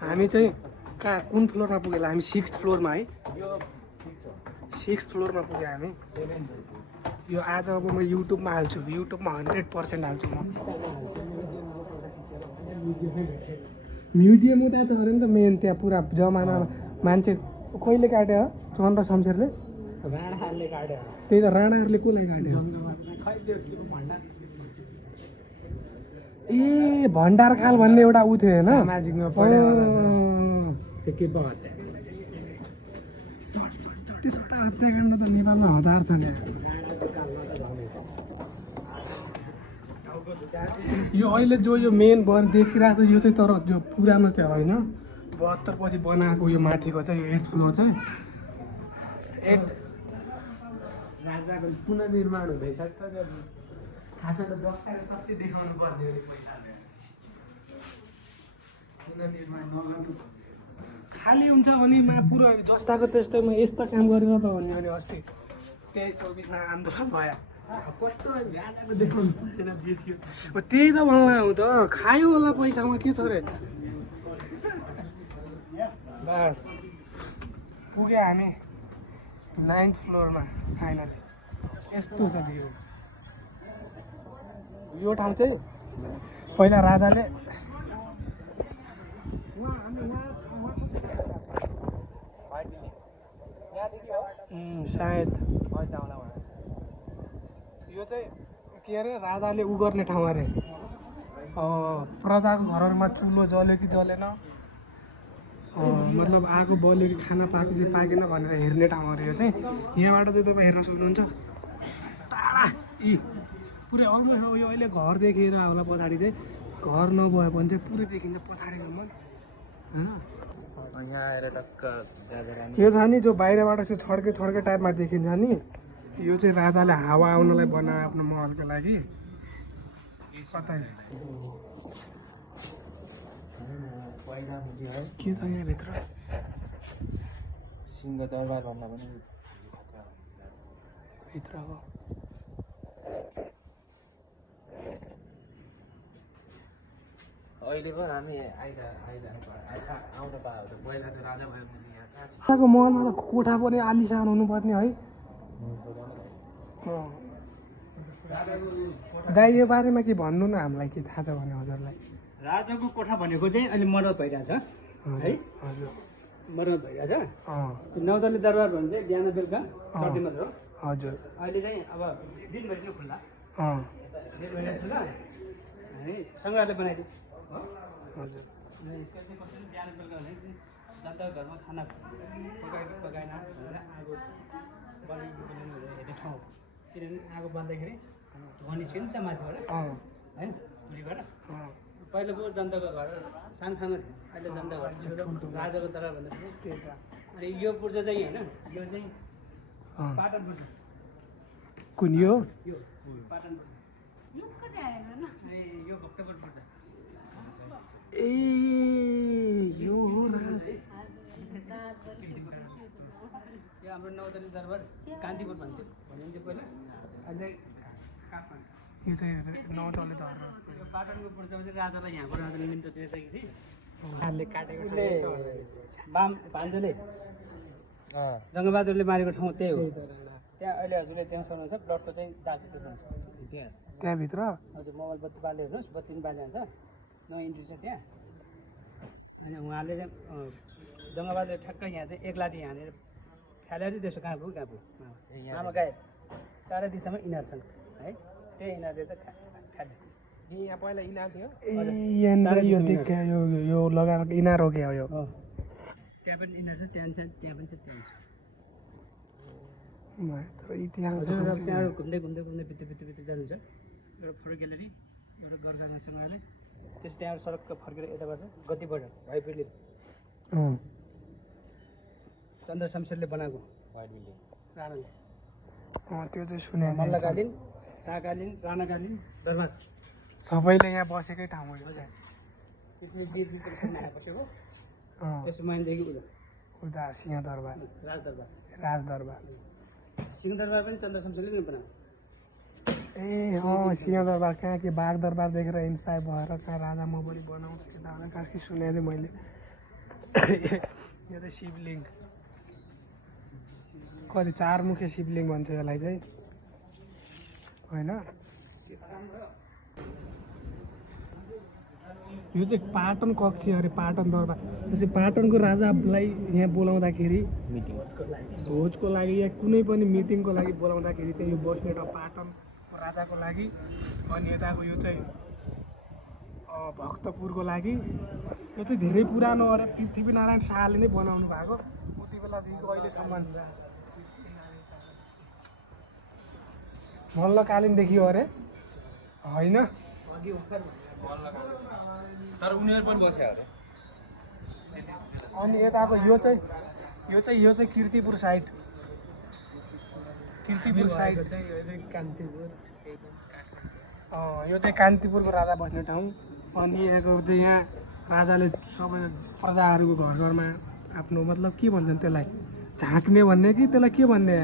हामी चाहिँ कहाँ कुन फ्लोरमा पुगेला हामी 6th फ्लोरमा है 6th फ्लोरमा पुगे हामी यो आज अब म युट्युबमा हाल्छु युट्युबमा 100% हाल्छु म म्युजियम उता छ अरे नि त मेन त्यहाँ पुरा जमानामा मान्छे कहिले काट्यो चन्द्र शमशेरले राणाहरूले काट्यो त्यही त राणाहरूले कसलाई काट्यो ए भण्डारखाल भन्ने एउटा उ थियो होइन सामाजिकमा पढ्यो त्यो के पो हत्या हत्याकाण्ड त नेपालमा हजार छ नि यो अहिले जो यो मेन वन देखिरहेको छ यो चाहिँ तर जो पुरानो चाहिँ होइन 72 पछि बनाएको यो माथिको चाहिँ यो 8th फ्लोर चाहिँ 8 राजाको पुनर्निर्माण हुँदैछ खासमा त जस्ताले कति देखाउनु पर्ने हो नि पैसाले पुनर्निर्माण नगर्नु खाली हुन्छ भने पुरो जस्ताको त्यस्तैमा यस्तो काम गरेर त हो नि अनि अस्ति 23-24मा आन्दोलन भयो कस्तो राजाको देखाउनु पर्दैन जे थियो त्यही त भन्ला हो त खायो होला पैसामा के छ रे बस पुग्यो हामी 9th फ्लोरमा फाइनली यस्तो छ भ्यू यो ठाउँ चाहिँ पहिला राजाले सायद यो चाहिँ के अरे राजाले उ गर्ने ठाउँ अरे प्रजाको घरहरूमा चुलो जल्यो कि जलेन मतलब आगो बल्यो कि खाना पाक्यो कि पाकेन भनेर हेर्ने ठाउँ अरे यो चाहिँ यहाँबाट चाहिँ तपाईँ हेर्न सक्नुहुन्छ टाढा यी पुरै अलमोस्ट यो अहिले घर देखेर होला पछाडि चाहिँ घर नभए भने चाहिँ पुरै देखिन्छ पछाडिको मन होइन यहाँ आएर टक्क यो छ नि जो बाहिरबाट चाहिँ छड्के छड्के टाइपमा देखिन्छ नि यो चाहिँ राजाले हावा आउनलाई बनायो आफ्नो महलको लागि कतै के छ यहाँभित्र सिंहदरबार भन्दा पनि भित्र हो अहिले पो हामी आउन पायो त पहिला त राजा भयो राजाको महलमा त कोठा पनि आलिसान हुनुपर्ने है दाइ यो बारेमा के भन्नु न हामीलाई के थाहा छ भने हजुरलाई राजाको कोठा भनेको चाहिँ अहिले मर्मत भइरहेछ है हजुर मर्मत भइरहेछ नौदली दरबार भने चाहिँ बिहान बेलुका चट्टी मात्र हो हजुर अहिले चाहिँ अब दिनभरि चाहिँ खुल्ला दिनभरि खुल्ला अनि सङ्ग्रहालय बनाइदियो हो हजुर बिहान बेलुका भने जनताको घरमा खाना पकाएन भनेर आगो बनाइदिनु हेर्ने ठाउँ किनभने आगो बाल्दाखेरि धुवा निस्क्यो नि त माथिबाट होइन पुरीबाट पहिला पो जनताको घर सानो सानो थियो अहिले जनताको घर राजाको दरबार भन्दा पनि त्यही त अनि यो पूर्जा चाहिँ होइन यो चाहिँ पाटन पूर्जा कुन यो पाटन ए यो भक्तपुर पूर्जा ए यो हो र यो हाम्रो नौदली दरबार कान्तिपुर भनिन्थ्यो पहिला अहिले काठमाडौँ यो चाहिँ नौदली दरबार यो पाटनको पूर्जामा चाहिँ राजालाई यहाँको राजाले निम्तो दिँदाखेरि काटेको भान्जोले जङ्गबहादुरले मारेको ठाउँ त्यही हो त्यहाँ अहिले हजुरले त्यहाँ सक्नुहुन्छ ब्लडको चाहिँ दाग देख्नुहुन्छ त्यहाँभित्र हजुर मोबाइल बत्ती बाल्दै हेर्नुहोस् बत्ती पनि बाल्दै हुन्छ नो इन्ट्री छ त्यहाँ अनि उहाँले चाहिँ जङ्गबहादुर ठ्याक्क यहाँ चाहिँ एक लाठी हानेर फ्यालेर त्यसो कहाँ पुग्यो आमा गायब चारै दिशामा इनार छन् है त्यही इनारले त फ्याल्यो यहाँ पहिला इनार थियो यहाँनिर यो देखा यो लगाएर इनार हो क्या यो त्यहाँ पनि इनार छ त्यहाँ पनि छ त्यहाँ पनि छ त्यहाँ इतिहास त्यहाँ घुम्दै घुम्दै घुम्दै भित्र जानुहुन्छ एउटा फोटो ग्यालेरी एउटा गरगाना सङ्ग्रहालय त्यस त्यहाँ सडक फर्केर यताबाट गति बजार व्हाइट बिल्डिङ चन्द्र शमशेरले बनाएको व्हाइट बिल्डिङ राणाले त्यो चाहिँ सुने मल्लकालीन शाहकालीन राणाकालीन दरबार सबैले यहाँ बसेकै ठाउँ हो यो चाहिँ त्यसो माइनदेखि उता सिंहदरबार राजदरबार राजदरबार सिंहदरबार पनि चन्द्र शमशेरले नै बनाएको ए अँ सिंहदरबार कहाँ के बाघ दरबार देखेर इन्सपायर भएर कहाँ राजा म पनि बनाउँछु यता खास कि सुनेको थिएँ मैले। यो चाहिँ शिवलिङ्ग कति 4 मुखे शिवलिङ्ग भन्छ यसलाई चाहिँ होइन। यो चाहिँ पाटन कक्षी अरे पाटन दरबार जस्तै पाटनको राजालाई यहाँ बोलाउँदाखेरि भोजको लागि या कुनै पनि मिटिङको लागि बोलाउँदाखेरि चाहिँ यो बस्ने ठाउँ पाटनको राजाको लागि। अनि यताको यो चाहिँ भक्तपुरको लागि। यो चाहिँ धेरै पुरानो अरे पृथ्वीनारायण शाहले नै बनाउनु भएको उति बेलादेखिको अहिलेसम्म मल्लकालीनदेखि हो अरे होइन। तर उनीहरू पनि बस्यो अरे। अनि यताको यो चाहिँ कीर्तिपुर साइड कान्तिपुर यो चाहिँ कान्तिपुरको राजा बस्ने ठाउँ। अनि यहाँको चाहिँ यहाँ राजाले सबै प्रजाहरूको घर घरमा आफ्नो मतलब के भन्छन् त्यसलाई झाँक्ने भन्ने कि त्यसलाई के भन्ने